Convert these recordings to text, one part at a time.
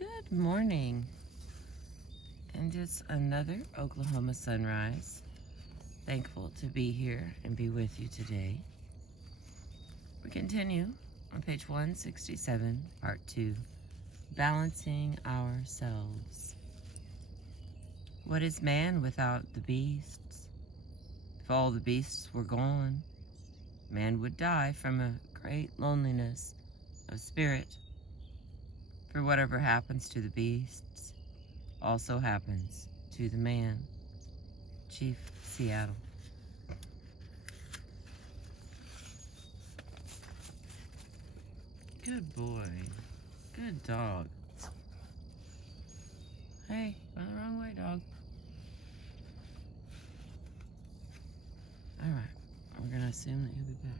Good morning, and it's another Oklahoma sunrise. Thankful to be here and be with you today. We continue on page 167, part 2, balancing ourselves. What is man without the beasts? If all the beasts were gone, man would die from a great loneliness of spirit. For whatever happens to the beasts also happens to the man. Chief Seattle. Good boy. Good dog. Hey, went the wrong way, dog. Alright, we're gonna assume that he'll be back.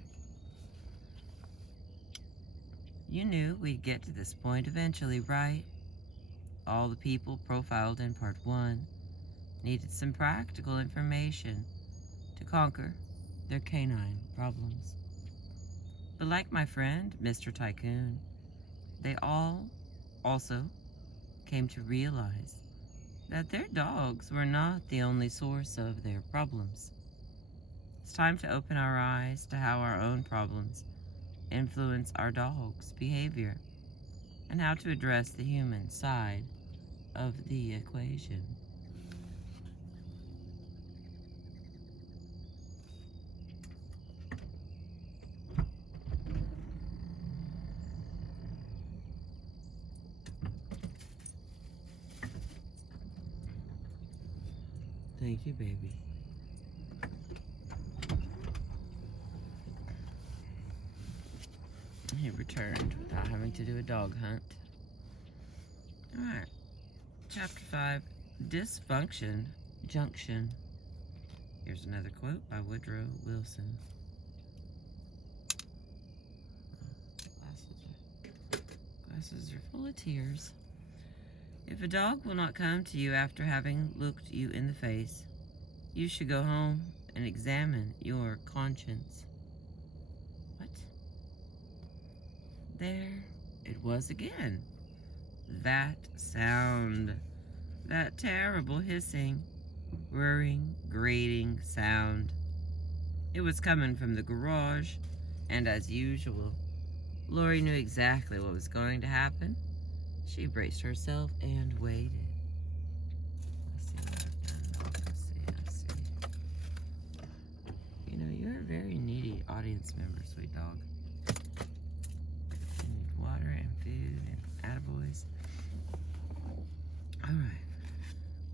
You knew we'd get to this point eventually, right? All the people profiled in part 1 needed some practical information to conquer their canine problems. But like my friend, Mr. Tycoon, they all also came to realize that their dogs were not the only source of their problems. It's time to open our eyes to how our own problems influence our dog's behavior and how to address the human side of the equation. Thank you, baby. He returned without having to do a dog hunt. Alright. Chapter 5, Dysfunction Junction. Here's another quote by Woodrow Wilson. Glasses are full of tears. If a dog will not come to you after having looked you in the face, you should go home and examine your conscience. What? There it was again. That sound. That terrible hissing, whirring, grating sound. It was coming from the garage, and as usual, Lori knew exactly what was going to happen. She braced herself and waited. Let's see. You know, you're a very needy audience member, sweet dog. You need water and food and attaboys. Alright.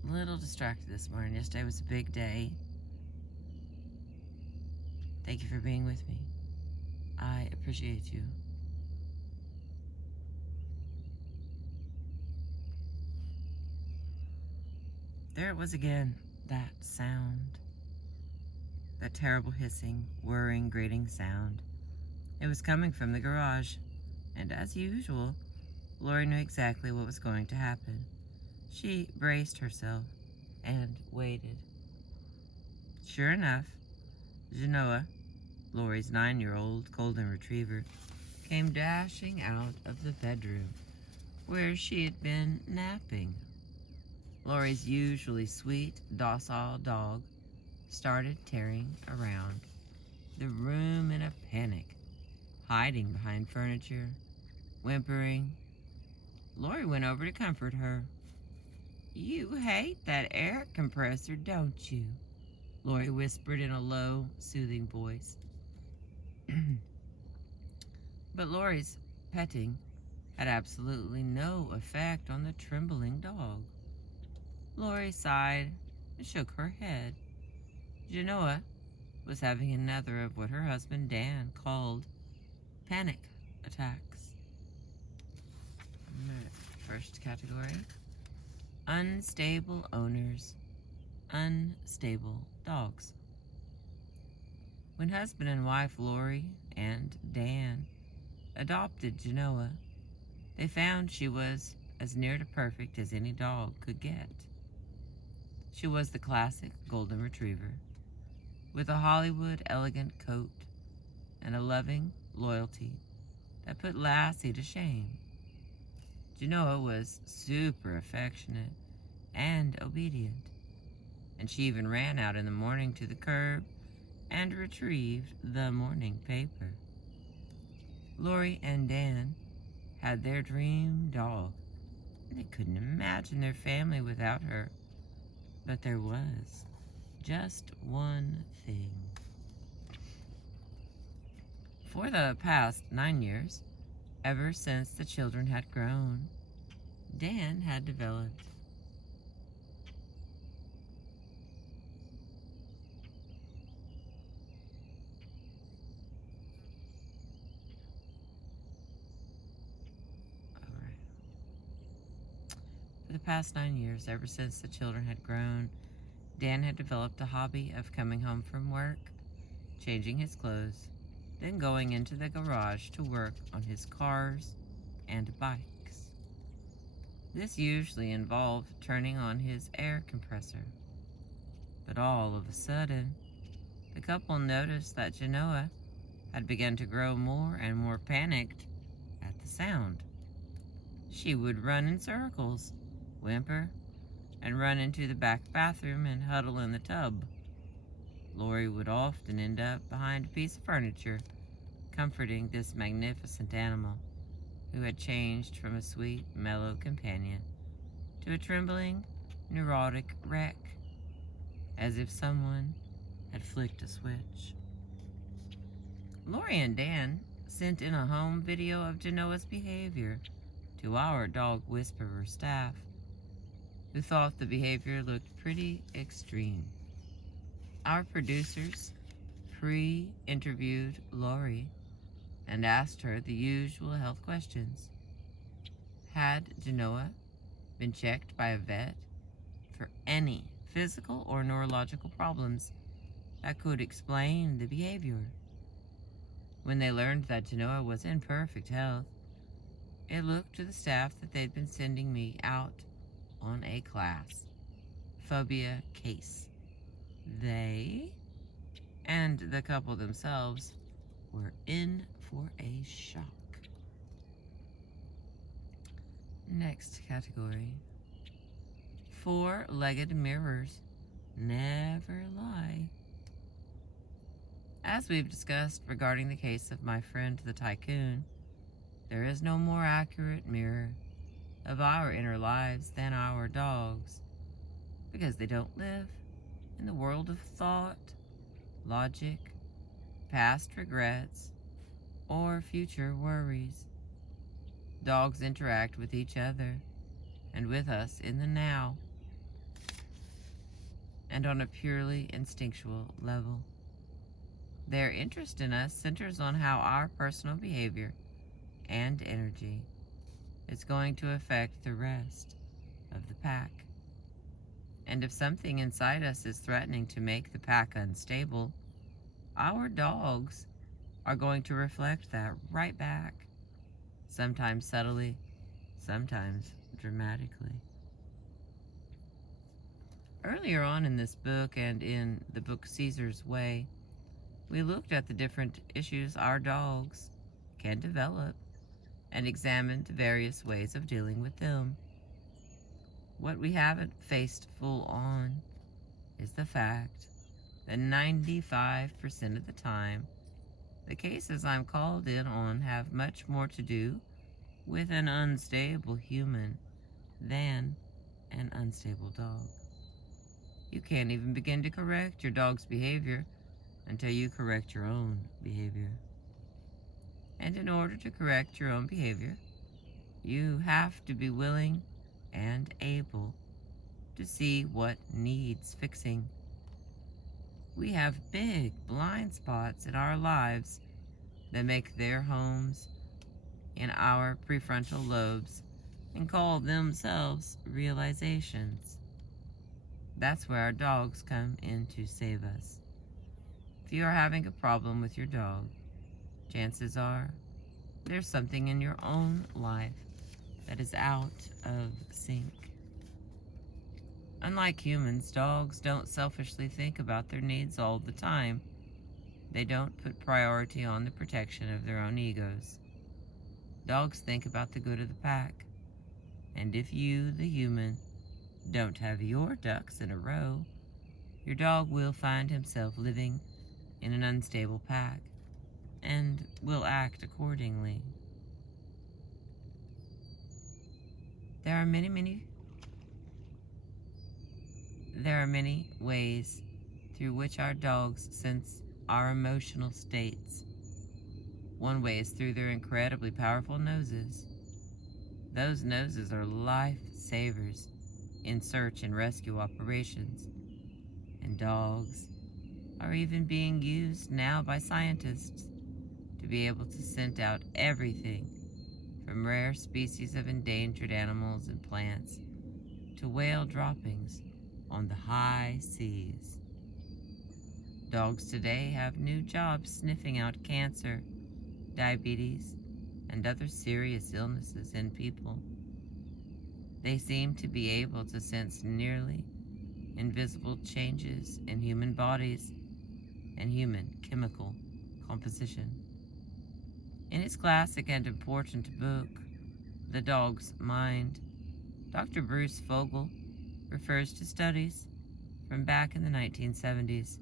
I'm a little distracted this morning. Yesterday was a big day. Thank you for being with me. I appreciate you. There it was again, that sound. That terrible hissing, whirring, grating sound. It was coming from the garage, and as usual, Lori knew exactly what was going to happen. She braced herself and waited. Sure enough, Genoa, Lori's 9-year-old golden retriever, came dashing out of the bedroom where she had been napping. Lori's usually sweet, docile dog started tearing around the room in a panic, hiding behind furniture, whimpering. Lori went over to comfort her. "You hate that air compressor, don't you?" Lori whispered in a low, soothing voice. But Lori's petting had absolutely no effect on the trembling dog. Lori sighed and shook her head. Genoa was having another of what her husband Dan called panic attacks. First category: unstable owners, unstable dogs. When husband and wife Lori and Dan adopted Genoa, they found she was as near to perfect as any dog could get. She was the classic golden retriever, with a Hollywood elegant coat and a loving loyalty that put Lassie to shame. Genoa was super affectionate and obedient, and she even ran out in the morning to the curb and retrieved the morning paper. Lori and Dan had their dream dog. They couldn't imagine their family without her. But there was just one thing. For the past 9 years, ever since the children had grown, Dan had developed For the past 9 years, ever since the children had grown, Dan had developed a hobby of coming home from work, changing his clothes, then going into the garage to work on his cars and bikes. This usually involved turning on his air compressor. But all of a sudden, the couple noticed that Genoa had begun to grow more and more panicked at the sound. She would run in circles, whimper, and run into the back bathroom and huddle in the tub. Lori would often end up behind a piece of furniture, comforting this magnificent animal, who had changed from a sweet, mellow companion to a trembling, neurotic wreck, as if someone had flicked a switch. Lori and Dan sent in a home video of Genoa's behavior to our dog whisperer staff, who thought the behavior looked pretty extreme. Our producers pre-interviewed Lori and asked her the usual health questions. Had Genoa been checked by a vet for any physical or neurological problems that could explain the behavior? When they learned that Genoa was in perfect health, it looked to the staff that they'd been sending me out on a class phobia case. They and the couple themselves were in for a shock. Next category. Four-legged mirrors never lie. As we've discussed regarding the case of my friend the tycoon, there is no more accurate mirror of our inner lives than our dogs, because they don't live in the world of thought, logic, past regrets, or future worries. Dogs interact with each other and with us in the now, and on a purely instinctual level. Their interest in us centers on how our personal behavior and energy is going to affect the rest of the pack. And if something inside us is threatening to make the pack unstable, our dogs are going to reflect that right back, sometimes subtly, sometimes dramatically. Earlier on in this book and in the book Caesar's Way, we looked at the different issues our dogs can develop and examined various ways of dealing with them. What we haven't faced full on is the fact that 95% of the time, the cases I'm called in on have much more to do with an unstable human than an unstable dog. You can't even begin to correct your dog's behavior until you correct your own behavior. And in order to correct your own behavior, you have to be willing and able to see what needs fixing. We have big blind spots in our lives that make their homes in our prefrontal lobes and call themselves realizations. That's where our dogs come in to save us. If you are having a problem with your dog, chances are there's something in your own life that is out of sync. Unlike humans, dogs don't selfishly think about their needs all the time. They don't put priority on the protection of their own egos. Dogs think about the good of the pack, And if you, the human, don't have your ducks in a row, your dog will find himself living in an unstable pack and will act accordingly. There are many ways through which our dogs sense our emotional states. One way is through their incredibly powerful noses. Those noses are lifesavers in search and rescue operations, and dogs are even being used now by scientists to be able to scent out everything from rare species of endangered animals and plants to whale droppings on the high seas. Dogs today have new jobs sniffing out cancer, diabetes, and other serious illnesses in people. They seem to be able to sense nearly invisible changes in human bodies and human chemical composition. In his classic and important book, The Dog's Mind, Dr. Bruce Fogel refers to studies from back in the 1970s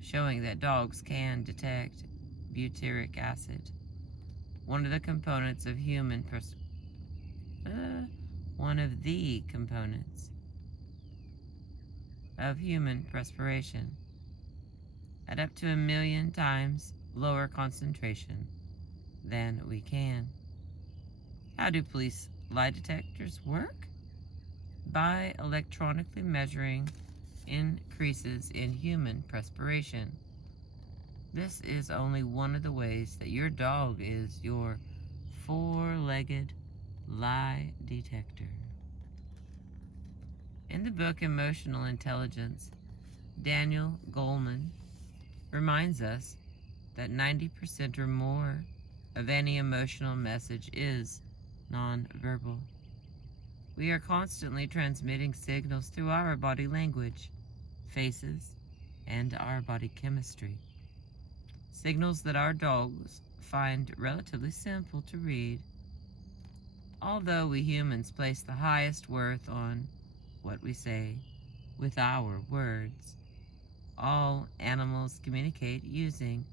showing that dogs can detect butyric acid, one of the components of human perspiration, at up to 1,000,000 times lower concentration than we can. How do police lie detectors work? By electronically measuring increases in human perspiration. This is only one of the ways that your dog is your four-legged lie detector. In the book Emotional Intelligence, Daniel Goleman reminds us that 90% or more of any emotional message is nonverbal. We are constantly transmitting signals through our body language, faces, and our body chemistry. Signals that our dogs find relatively simple to read. Although we humans place the highest worth on what we say with our words, all animals communicate using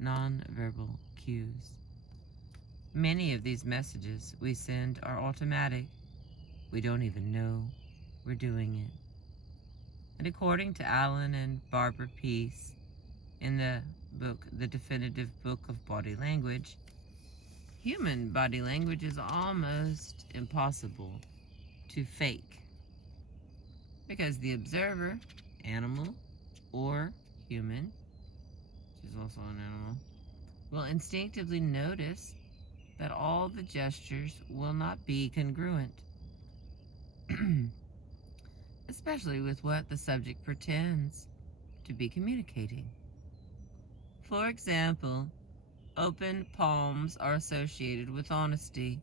nonverbal cues. Many of these messages we send are automatic. We don't even know we're doing it. And according to Alan and Barbara Peace, in the book, The Definitive Book of Body Language, human body language is almost impossible to fake because the observer, animal or human, which is also an animal, will instinctively notice that all the gestures will not be congruent, especially with what the subject pretends to be communicating. For example, open palms are associated with honesty,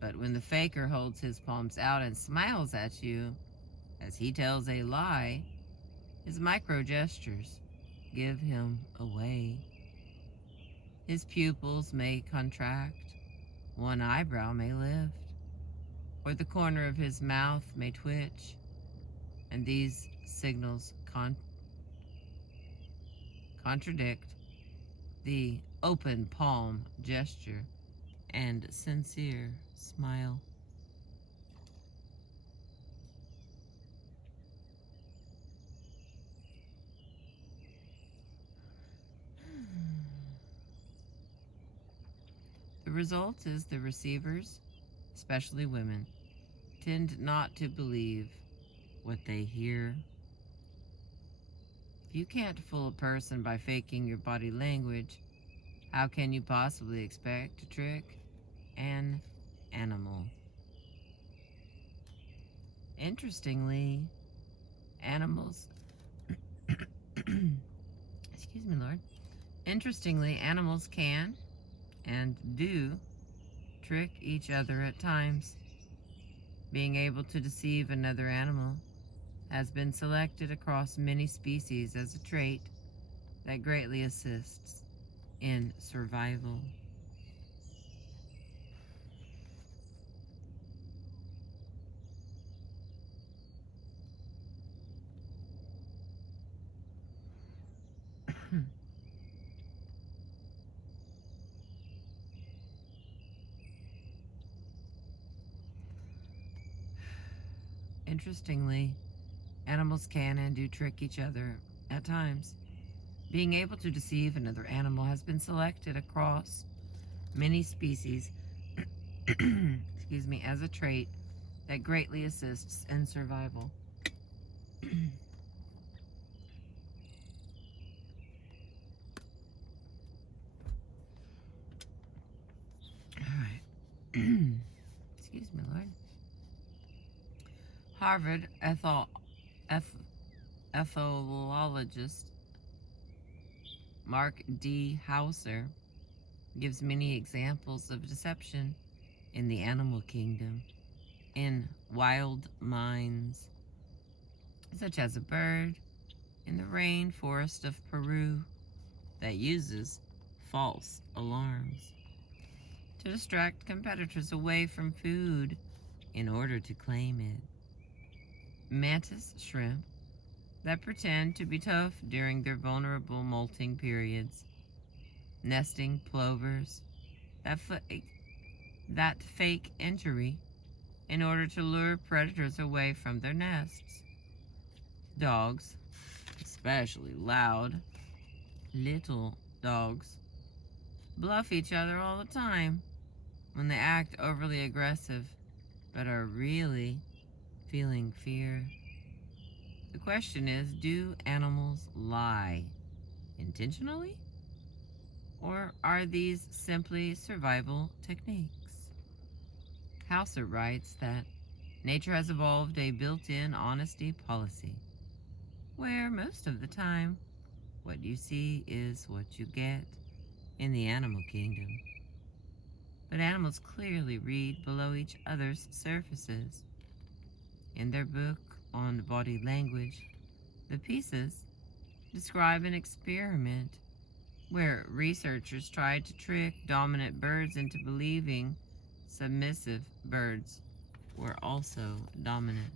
but when the faker holds his palms out and smiles at you as he tells a lie, his micro gestures give him away. His pupils may contract, one eyebrow may lift, or the corner of his mouth may twitch, and these signals contradict the open palm gesture and sincere smile. The result is the receivers, especially women, tend not to believe what they hear. If you can't fool a person by faking your body language, how can you possibly expect to trick an animal? Interestingly, animals excuse me, Lord. Interestingly, animals can and do trick each other at times. Being able to deceive another animal has been selected across many species as a trait that greatly assists in survival. Interestingly, animals can and do trick each other at times. Being able to deceive another animal has been selected across many species excuse me, as a trait that greatly assists in survival. Alright. Excuse me, Lord. Harvard ethologist Mark D. Hauser gives many examples of deception in the animal kingdom in Wild Minds, such as a bird in the rainforest of Peru that uses false alarms to distract competitors away from food in order to claim it. Mantis shrimp that pretend to be tough during their vulnerable molting periods. Nesting plovers that fake injury in order to lure predators away from their nests. Dogs, especially loud, little dogs, bluff each other all the time when they act overly aggressive but are really feeling fear. The question is, do animals lie intentionally? Or are these simply survival techniques? Hauser writes that nature has evolved a built-in honesty policy, where most of the time, what you see is what you get in the animal kingdom. But animals clearly read below each other's surfaces. In their book on body language, the Pieces describe an experiment where researchers tried to trick dominant birds into believing submissive birds were also dominant.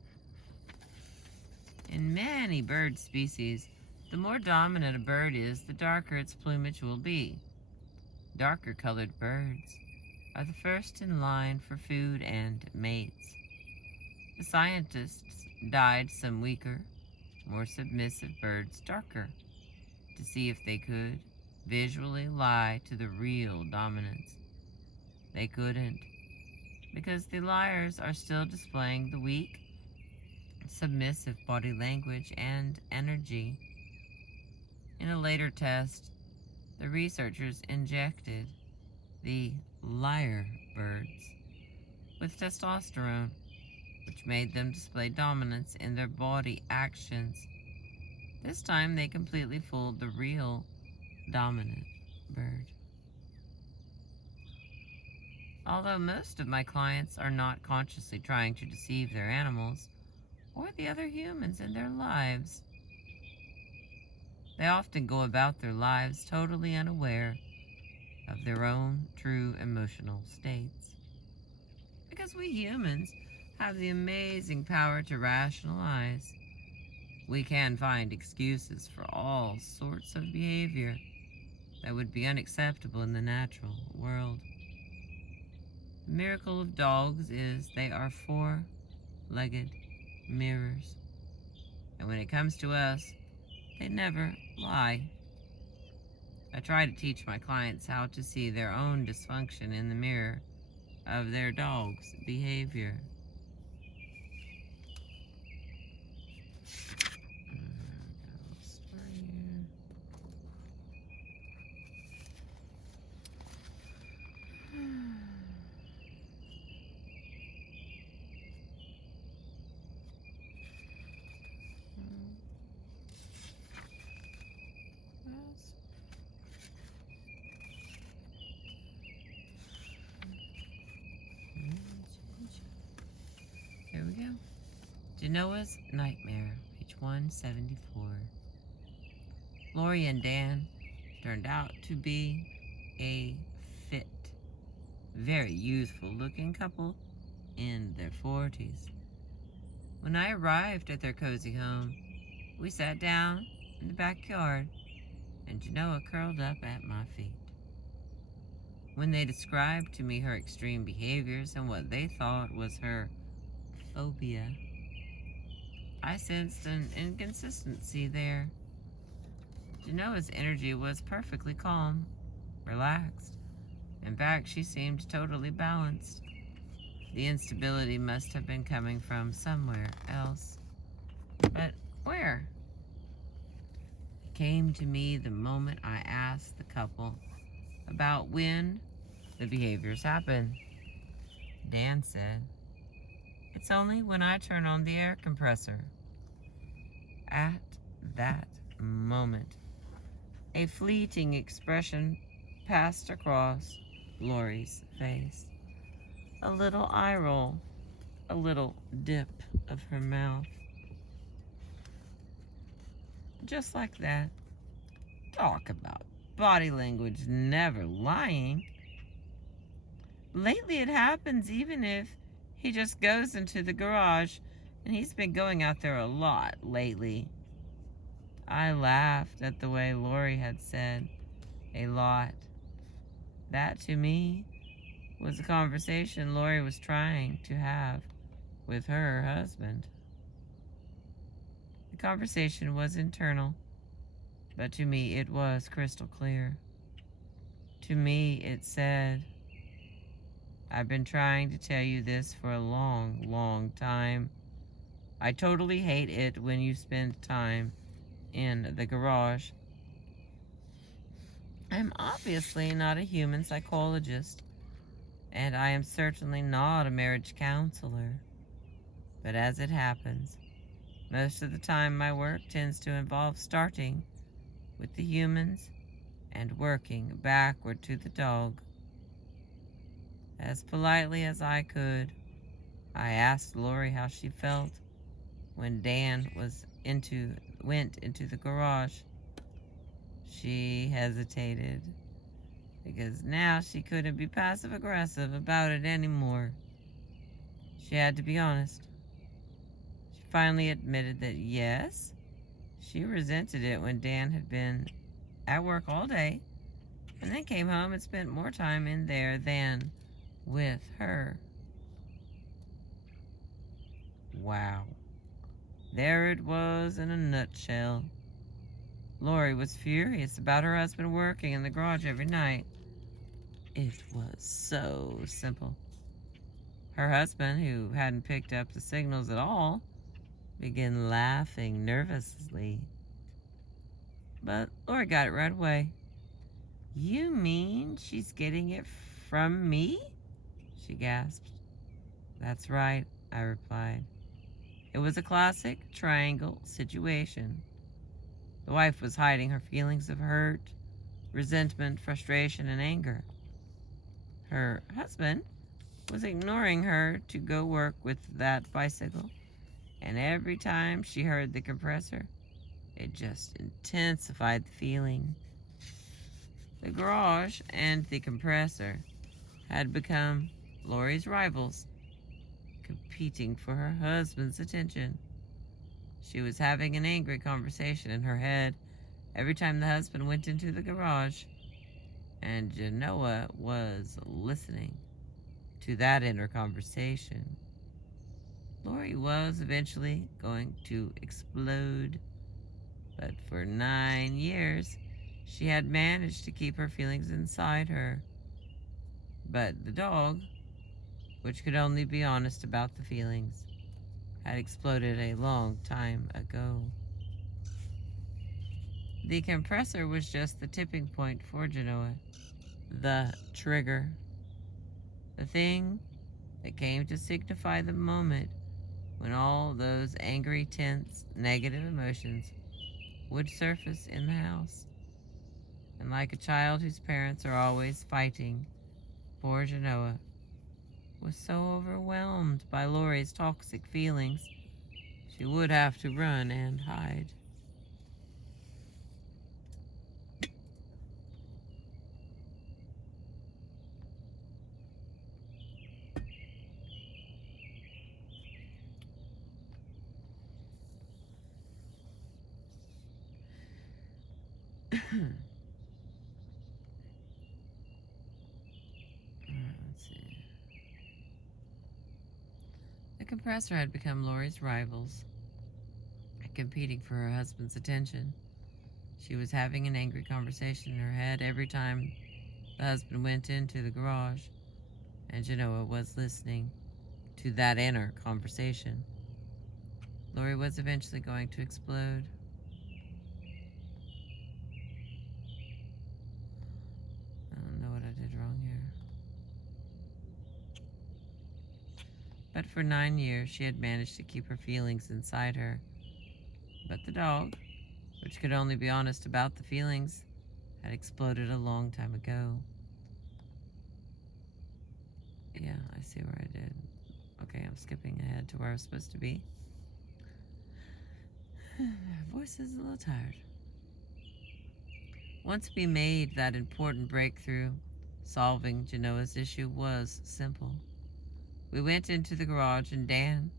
In many bird species, the more dominant a bird is, the darker its plumage will be. Darker colored birds are the first in line for food and mates. The scientists dyed some weaker, more submissive birds darker to see if they could visually lie to the real dominants. They couldn't, because the liars are still displaying the weak, submissive body language and energy. In a later test, the researchers injected the liar birds with testosterone, which made them display dominance in their body actions. This time they completely fooled the real dominant bird. Although most of my clients are not consciously trying to deceive their animals or the other humans in their lives, they often go about their lives totally unaware of their own true emotional states. Because we humans have the amazing power to rationalize, we can find excuses for all sorts of behavior that would be unacceptable in the natural world. The miracle of dogs is they are four-legged mirrors. And when it comes to us, they never lie. I try to teach my clients how to see their own dysfunction in the mirror of their dog's behavior. Here we go. Genoa's Nightmare, page 174. Lori and Dan turned out to be a fit, very youthful-looking couple in their 40s. When I arrived at their cozy home, we sat down in the backyard, and Genoa curled up at my feet. When they described to me her extreme behaviors and what they thought was her phobia, I sensed an inconsistency there. Genoa's energy was perfectly calm, relaxed. In fact, she seemed totally balanced. The instability must have been coming from somewhere else. But where? It came to me the moment I asked the couple about when the behaviors happen. Dan said, "It's only when I turn on the air compressor." At that moment, a fleeting expression passed across Lori's face. A little eye roll, a little dip of her mouth. Just like that. Talk about body language never lying. Lately it happens even if he just goes into the garage, and he's been going out there a lot lately. I laughed at the way Lori had said a lot. That, to me, was a conversation Lori was trying to have with her husband. The conversation was internal, but to me it was crystal clear. To me it said, "I've been trying to tell you this for a long, long time. I totally hate it when you spend time in the garage. I'm obviously not a human psychologist, and I am certainly not a marriage counselor. But as it happens, most of the time my work tends to involve starting with the humans and working backward to the dog." As politely as I could, I asked Lori how she felt when Dan went into the garage. She hesitated, because now she couldn't be passive-aggressive about it anymore. She had to be honest. She finally admitted that yes, she resented it when Dan had been at work all day and then came home and spent more time in there than with her. Wow. There it was in a nutshell. Lori was furious about her husband working in the garage every night. It was so simple. Her husband, who hadn't picked up the signals at all, began laughing nervously. But Lori got it right away. "You mean she's getting it from me?" she gasped. "That's right," I replied. It was a classic triangle situation. The wife was hiding her feelings of hurt, resentment, frustration, and anger. Her husband was ignoring her to go work with that bicycle, and every time she heard the compressor, it just intensified the feeling. The garage and the compressor had become Lori's rivals, competing for her husband's attention. She was having an angry conversation in her head every time the husband went into the garage, and Genoa was listening to that inner conversation. Lori was eventually going to explode, but for 9 years, she had managed to keep her feelings inside her. But the dog, which could only be honest about the feelings, had exploded a long time ago. The compressor was just the tipping point for Genoa, the trigger, the thing that came to signify the moment when all those angry, tense, negative emotions would surface in the house. And like a child whose parents are always fighting, poor Genoa was so overwhelmed by Lori's toxic feelings, she would have to run and hide. Let's see. The compressor had become Lori's rivals, competing for her husband's attention. She was having an angry conversation in her head every time the husband went into the garage, and Genoa was listening to that inner conversation. Lori was eventually going to explode. I don't know what I did wrong here. But for 9 years, she had managed to keep her feelings inside her. But the dog, which could only be honest about the feelings, had exploded a long time ago. Yeah, I see where I did. Okay, I'm skipping ahead to where I was supposed to be. My voice is a little tired. Once we made that important breakthrough, solving Genoa's issue was simple. We went into the garage and Dan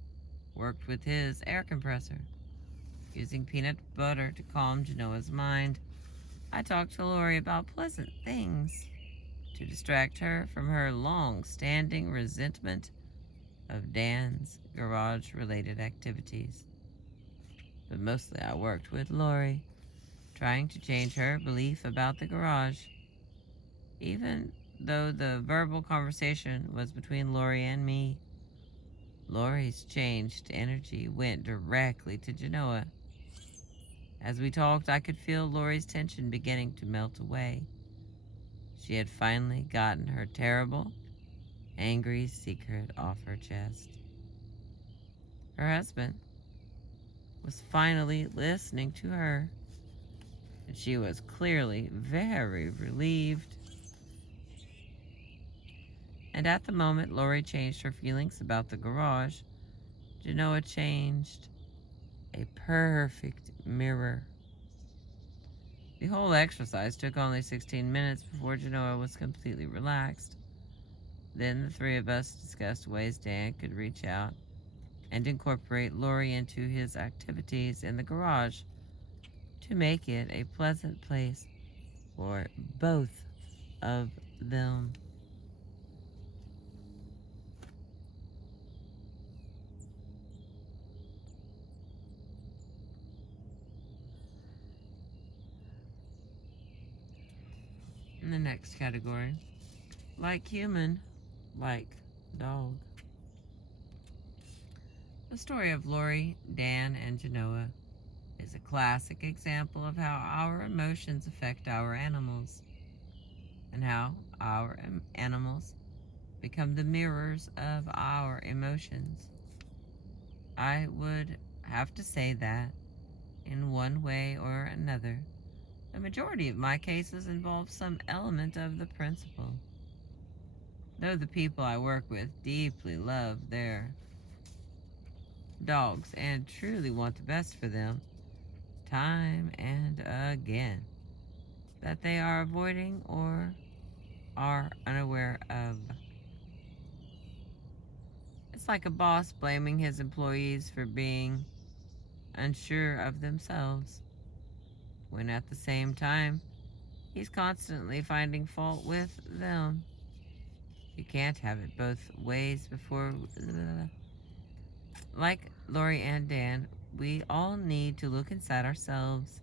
worked with his air compressor. Using peanut butter to calm Genoa's mind, I talked to Lori about pleasant things to distract her from her long-standing resentment of Dan's garage-related activities. But mostly I worked with Lori, trying to change her belief about the garage. Even though the verbal conversation was between Lori and me, Lori's changed energy went directly to Genoa. As we talked, I could feel Lori's tension beginning to melt away. She had finally gotten her terrible, angry secret off her chest. Her husband was finally listening to her, and she was clearly very relieved. And at the moment Lori changed her feelings about the garage, Genoa changed a perfect mirror. The whole exercise took only 16 minutes before Genoa was completely relaxed. Then the three of us discussed ways Dan could reach out and incorporate Lori into his activities in the garage to make it a pleasant place for both of them. In the next category, like human, like dog. The story of Lori, Dan, and Genoa is a classic example of how our emotions affect our animals, and how our animals become the mirrors of our emotions. I would have to say that, in one way or another, the majority of my cases involve some element of the principle. Though the people I work with deeply love their dogs and truly want the best for them, time and again, that they are avoiding or are unaware of. It's like a boss blaming his employees for being unsure of themselves, when at the same time, he's constantly finding fault with them. You can't have it both ways before. Like Lori and Dan, we all need to look inside ourselves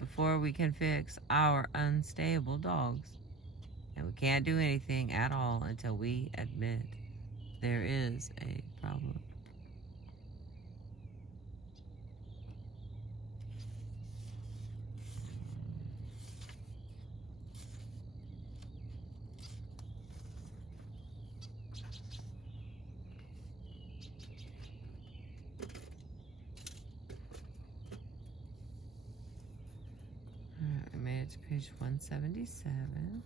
before we can fix our unstable dogs. And we can't do anything at all until we admit there is a problem. Alright, we made it to page 177.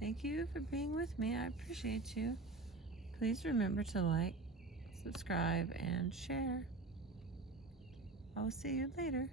Thank you for being with me. I appreciate you. Please remember to like, subscribe, and share. I will see you later.